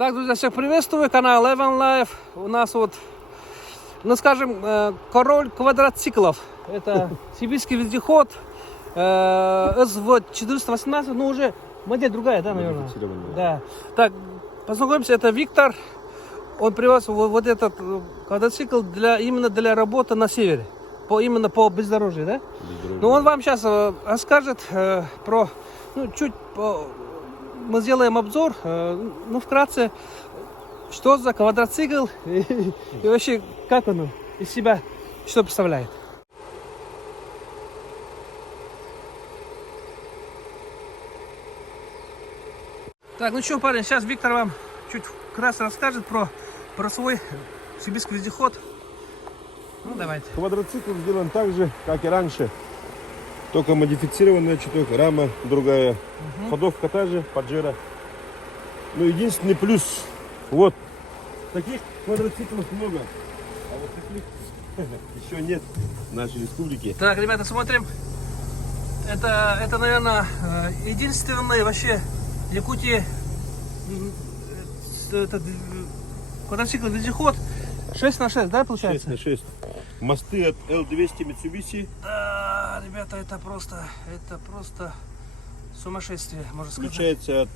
Так, друзья, всех приветствую, канал Evan Life. У нас вот, ну скажем, король квадроциклов. Это сибирский вездеход СВ-418, ну уже модель другая, да, наверное? Да. Так, познакомимся, это Виктор. Он привез вот этот квадроцикл именно для работы на севере. Именно по бездорожью, да? Ну, он вам сейчас расскажет про, мы сделаем обзор, вкратце, что за квадроцикл и вообще, как он из себя, что представляет. Так, ну что, парень, сейчас Виктор вам чуть вкратце расскажет про свой сибирский вездеход. Ну, давайте. Квадроцикл сделан так же, как и раньше. Только модифицированная чуток, рама другая. Ходовка та же, Паджеро. Но единственный плюс, вот, таких квадроциклов много. А вот таких еще нет в нашей республике. Так, ребята, смотрим. Это наверное, единственный вообще в Якутии квадроцикл вездеход 6х6, да, получается? 6х6. Мосты от L200 Mitsubishi. Да, ребята, это просто сумасшествие, можно сказать. Включается от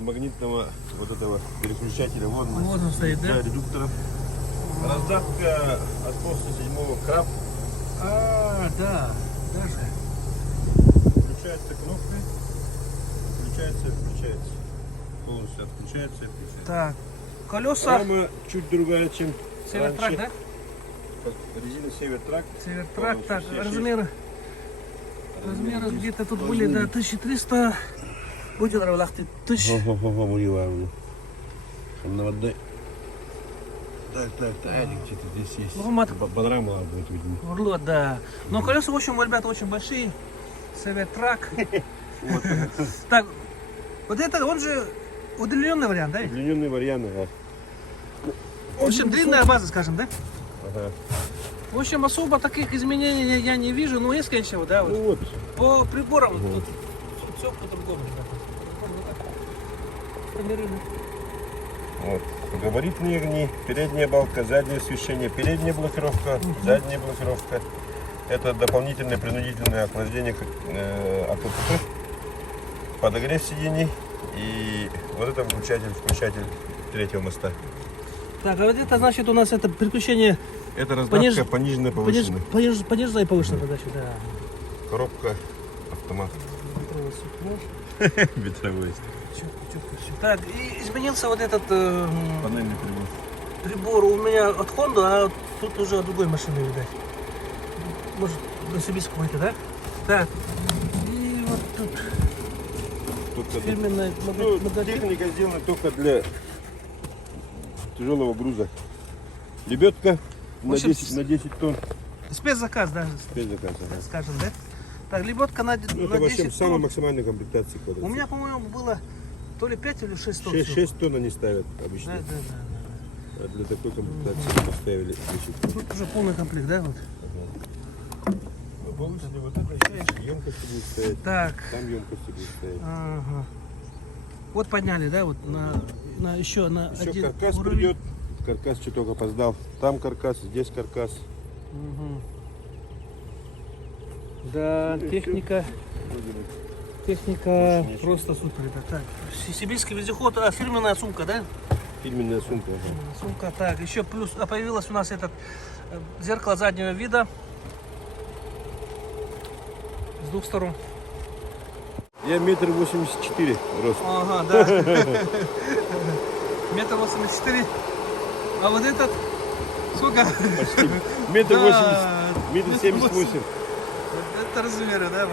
магнитного вот этого переключателя. Вот он стоит, да? Редуктором. Раздатка от после 7-го краб. Да, даже. Включается кнопкой. Включается и включается. Полностью отключается и включается. Так, колеса. Рама чуть другая, чем Севертрак, да? Резина Севертрак. Севертрак, так, размеры где-то тут были, да, 1300. Будет нравлахты, 1000. Так, где-то здесь есть. Ломат. Бодрама будет видно. Вот, да. Но колеса, в общем, ребята, очень большие. Севертрак. Так, вот это, он же удлиненный вариант, да? Удлиненный вариант, да. В общем, длинная база, скажем, да? Ага. В общем, особо таких изменений я не вижу, но есть, конечно, да, вот. Ну вот. По приборам тут все по-другому. Вот. Габаритные огни, передняя балка, заднее освещение, передняя блокировка, задняя блокировка. Это дополнительное принудительное охлаждение АКПП, подогрев сидений и вот это включатель третьего моста. Так, а вот это значит у нас это переключение. Это раздатка пониженная, повышенная. Пониженная и повышенная подача, да. Коробка, автомат. Ветровой. Четко все. Так, и изменился вот этот Панельный прибор у меня от Honda, а тут уже от другой машины, видать. Может, до Сибирска какой-то, да? Так, и вот тут фирменная техника сделана только для тяжелого груза. Лебедка на 10 тонн. Спецзаказ, да? Спецзаказ, ага. Скажем, да? Так, лебедка на 10 это вообще тонн. самая максимальная комплектация квадроцикла. У меня, по-моему, было то ли 5 или 6 тонн. 6 тонн они ставят обычно. Да. А для такой комплектации поставили 10. Тут уже полный комплект, да? Вот. Повысили вот это, емкости будут стоять. Так. Там емкости будут стоять. Ага. Вот подняли, да, вот еще на Еще один каркас уровень. придет. Каркас чуток опоздал. Там каркас, здесь каркас. Угу. Да, техника просто супер. Это так. Сибирский вездеход, фирменная сумка, да? Фирменная сумка. Ага. Сумка, так, еще плюс, появилось у нас этот зеркало заднего вида с двух сторон. Я 1,84 м рост. Ага, да. 1,84 м. А вот этот, сколько? Почти. 1,78 м. Это размеры, да?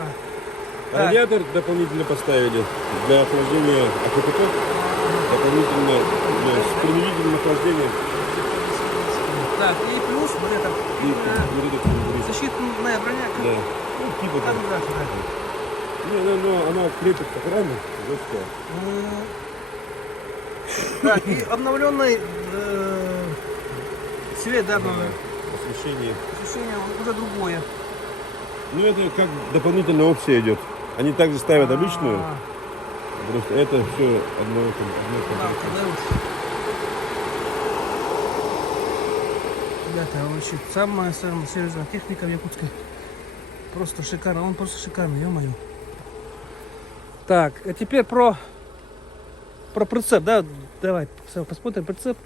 Радиатор дополнительно поставили для охлаждения АКПП. Дополнительно с принудительным охлаждением. Так, и плюс вот это защитная броня. Да. Ну, типа там. Но она крепит как рама, жесткая. Так, и обновленный цвет, да, освещение. Освещение уже другое. Ну это как дополнительная опция идет. Они также ставят обычную. Просто это все одно. Ребята, вообще самая серьезная техника в Якутске. Просто шикарно. Он просто шикарный, ё-моё. Так, а теперь про прицеп, да? Давай посмотрим прицеп.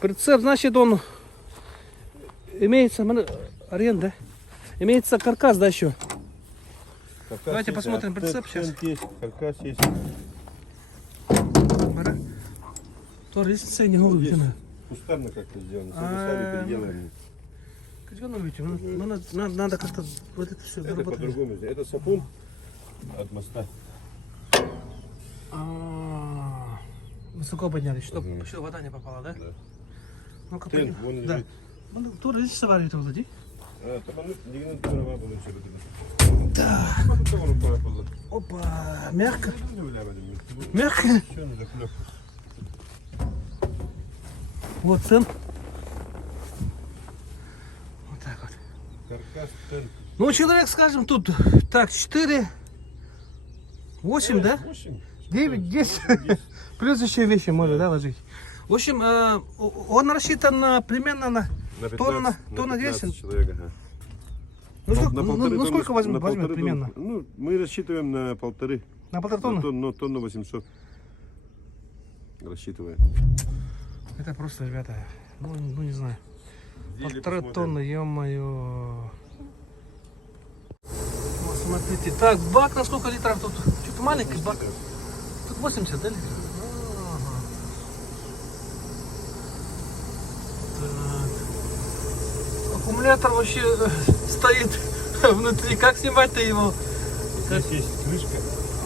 Прицеп, значит, он имеется аренда, имеется каркас, да, еще. Каркас Давайте есть, посмотрим прицеп сейчас. тент есть, каркас есть. То резится не говорю, Здесь тяна. кустарно как-то сделано. А, Сами переделаем. Надо как-то вот это все Это доработать. по-другому. Это сапун от моста. Высоко подняли, чтобы еще вода не попала, да? Да. Ну-ка, Тент, вон да. лежит. То резится варит, Влади. Tabanlık liginin tarafa bunu çevirdim. Bakın tabanlık tarafa bunu. Опа, мягко. Ne bilemedim. Мягко. Şöyle de kulak. Вот цен. Вот так вот. Каркас, тент. Ну, человек, скажем, тут так, 4, 8, да? 8. 9, 10. Плюс еще вещи можно, да, ложить. В общем, он рассчитан примерно на тонна 200. Человек, ага. Ну, На ну, полторы ну, сколько тонны- возьмет, на возьмет полторы примерно? тонны. Ну, мы рассчитываем на полторы. На полтора тонны? Но тонна 800. Рассчитываем. Это просто, ребята, ну не знаю. Зелье Полторы посмотрим. тонны, ё-моё. Вот, смотрите. Так, бак на сколько литров тут? Что-то маленький бак. Тут 80, да, литров? Ага. Так. Аккумулятор вообще стоит внутри. Как снимать-то его? Здесь есть крышка.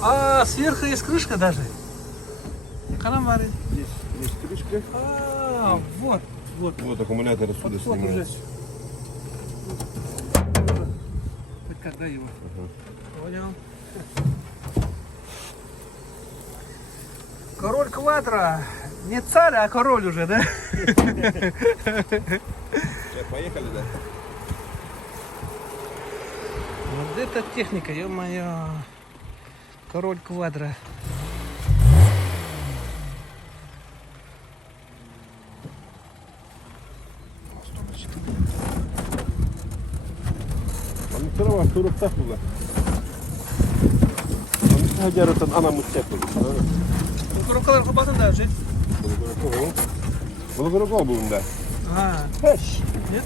А, сверху есть крышка даже. Канамары. Здесь есть крышка. А, вот. Вот аккумулятор отсюда Вот уже. снимается. Хоть когда его. Понял. Король Квадро. Не царь, а король уже, да? Поехали, да? Вот это техника, ё-моё. Король Квадро. Anlatsana bak, turuk tak bunlar. Haceratan anamız yapıyor. Ну, король Квадро хубатан даже. Bunu kırık ol bunda. А, Heş. нет?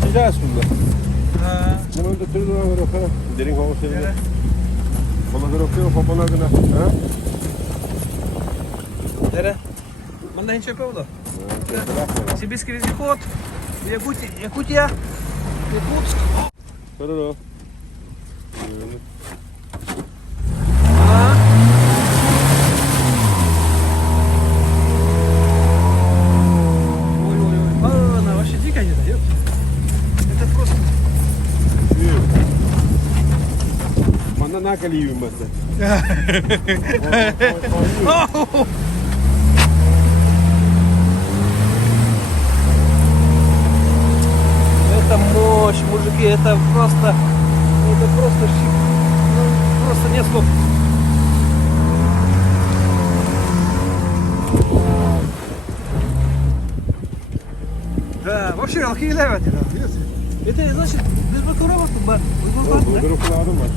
Çekeceğiz bunda. А, Bunu da türlü olarak bakalım. Derin hava seviyor. Bunu kırık yok, babana gına. Ha? Дера. Мanda ничего повода. Сибирский вездеход. Якутия. Якутск. Kırık o. А. Ой-ой-ой. Она вообще дикая где-то, ёпта. Это просто... Bana nakal yiyeyim ben de. Это мощь, мужики, это просто шик. Ну, просто нет слов. Да, вообще алхи левят. Это значит без мотора да? Bunu kırık kulağım var.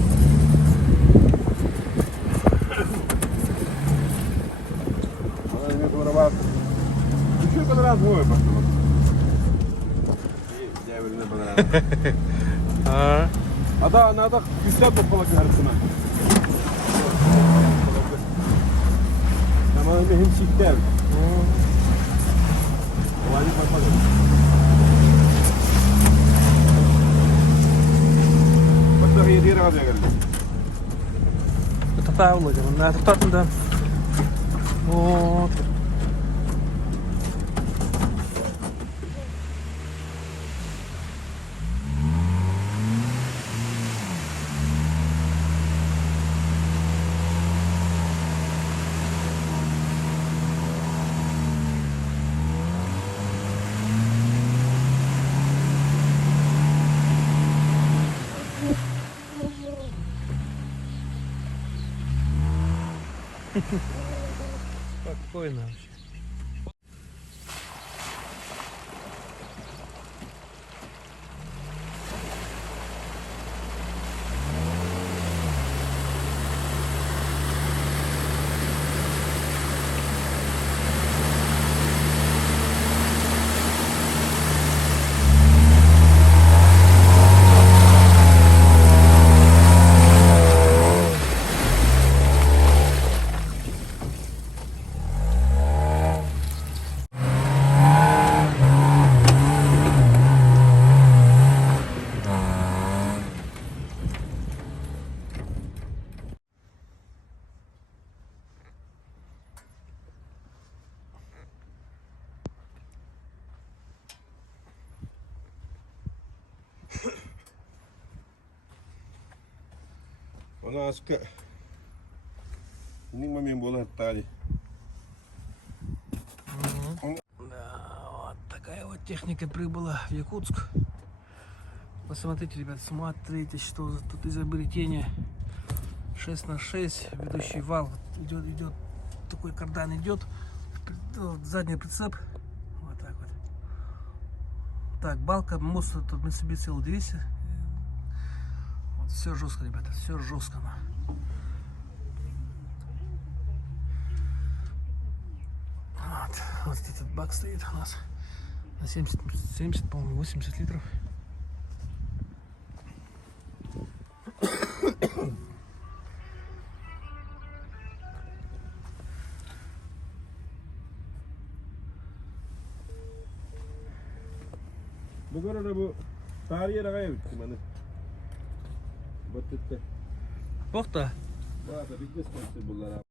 Bana ne kadar var? Düşür kadar az mı var bak. Devrine bana. Ada güzel topalak arasına. Tamam ne hem sikter. Vali bakalım. Bak da yeri radyo geldi. Это та Володя, на тротуар, да. Вот. Спокойно вообще. У нас момент был Тали. Да, вот такая вот техника прибыла в Якутск. Посмотрите, ребят, смотрите, что тут изобретение. 6х6, ведущий вал. Вот идет, такой кардан идет. Вот задний прицеп. Вот так вот. Так, балка, мост, тут Mitsubishi L200. Вот, все жестко, ребята, все жестко. Вот этот бак стоит у нас на 70, по-моему, 80 литров. Bugün bu tarihe rağmen bitti bana. Batıtta. Бохта. Bazı bir kısmı bunlar.